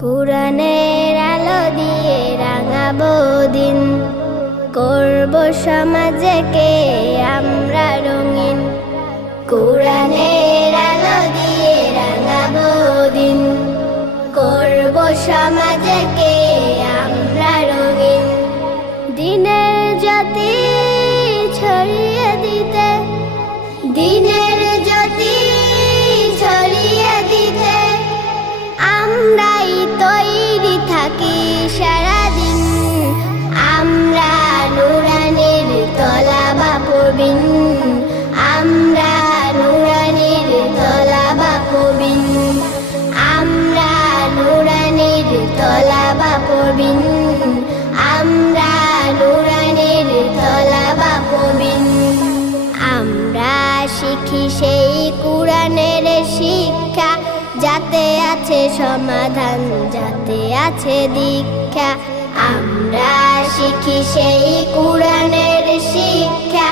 কুরআনের আলো দিয়ে রাঙাবো দিন, করব সমাজকে আমরা রঙিন। কুরআনের আলো দিয়ে রাঙাবো দিন, করব সমাজকে আমরা রঙিন। দিনের জ্যোতি ছড়িয়ে দিতে, দিনের জ্যোতি ছড়িয়ে দিতে আমরাই তৈরি থাকি সারাদিন। আমরা নুরানির তলাবা পড়বিন, আমরা নুরানির তলাবা পড়বিন, আমরা নুরানির তলাবা পড়বিন, আমরা নুরানির তলাবা পড়বিন। আমরা শিখি সেই কুরআনের শিক্ষা, যাতে আছে সমাধান, যাতে আছে দীক্ষা। আমরা শিখি সেই কুরআনের শিক্ষা,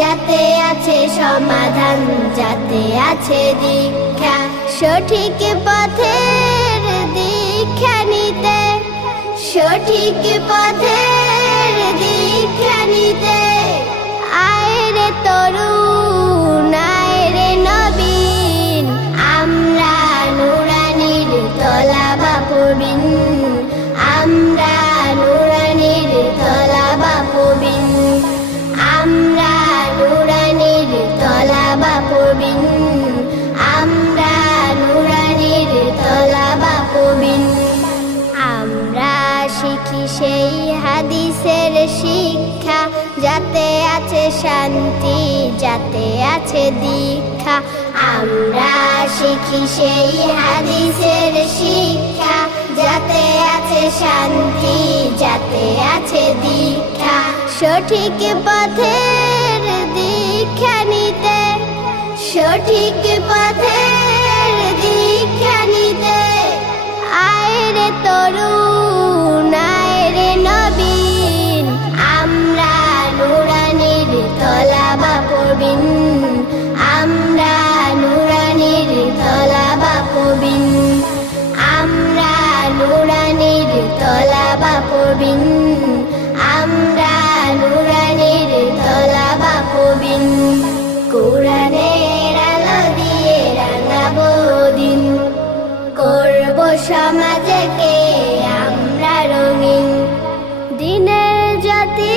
যাতে আছে সমাধান, যাতে আছে দীক্ষা। সঠিক পথের দীক্ষা নিতে, সঠিক পথের দীক্ষা নিতে আয় রে তরুণ, আয় রে নবীন। আমরা নুরানির তলাবা পড়বিন, আমরা নুরানির তলাবা পড়বিন, আমরা নুরানির তলাবা পড়বিন, আমরা নুরানির তলাবা পড়বিন। আমরা শিখি সেই হাদিসের শিক্ষা, যাতে আছে শান্তি, যাতে আছে দীক্ষা। আমরা শিখি সেই হাদিসের শিক্ষা, যাতে আছে শান্তি, যাতে আছে দীক্ষা। সঠিক পথের দীক্ষা নিতে, সঠিক পথের দীক্ষা নিতে আয় রে তরুণ, আয় রে নবীন। আমরা নুরানির তলাবা পড়বিন, আমরা নুরানির তলাবা পড়বিন, আমরা নুরানির তলাবা পড়বিন, আমরা নুরানির তলাবা পড়বিন। কুরআনের আলো দিয়ে রাঙাবো দিন, করব সমাজকে আমরা রঙিন। দিনের জ্যোতি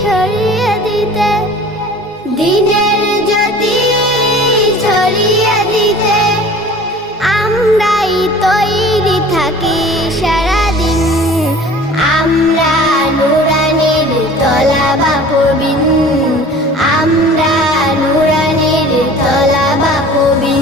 ছড়িয়ে দিতে, দিনের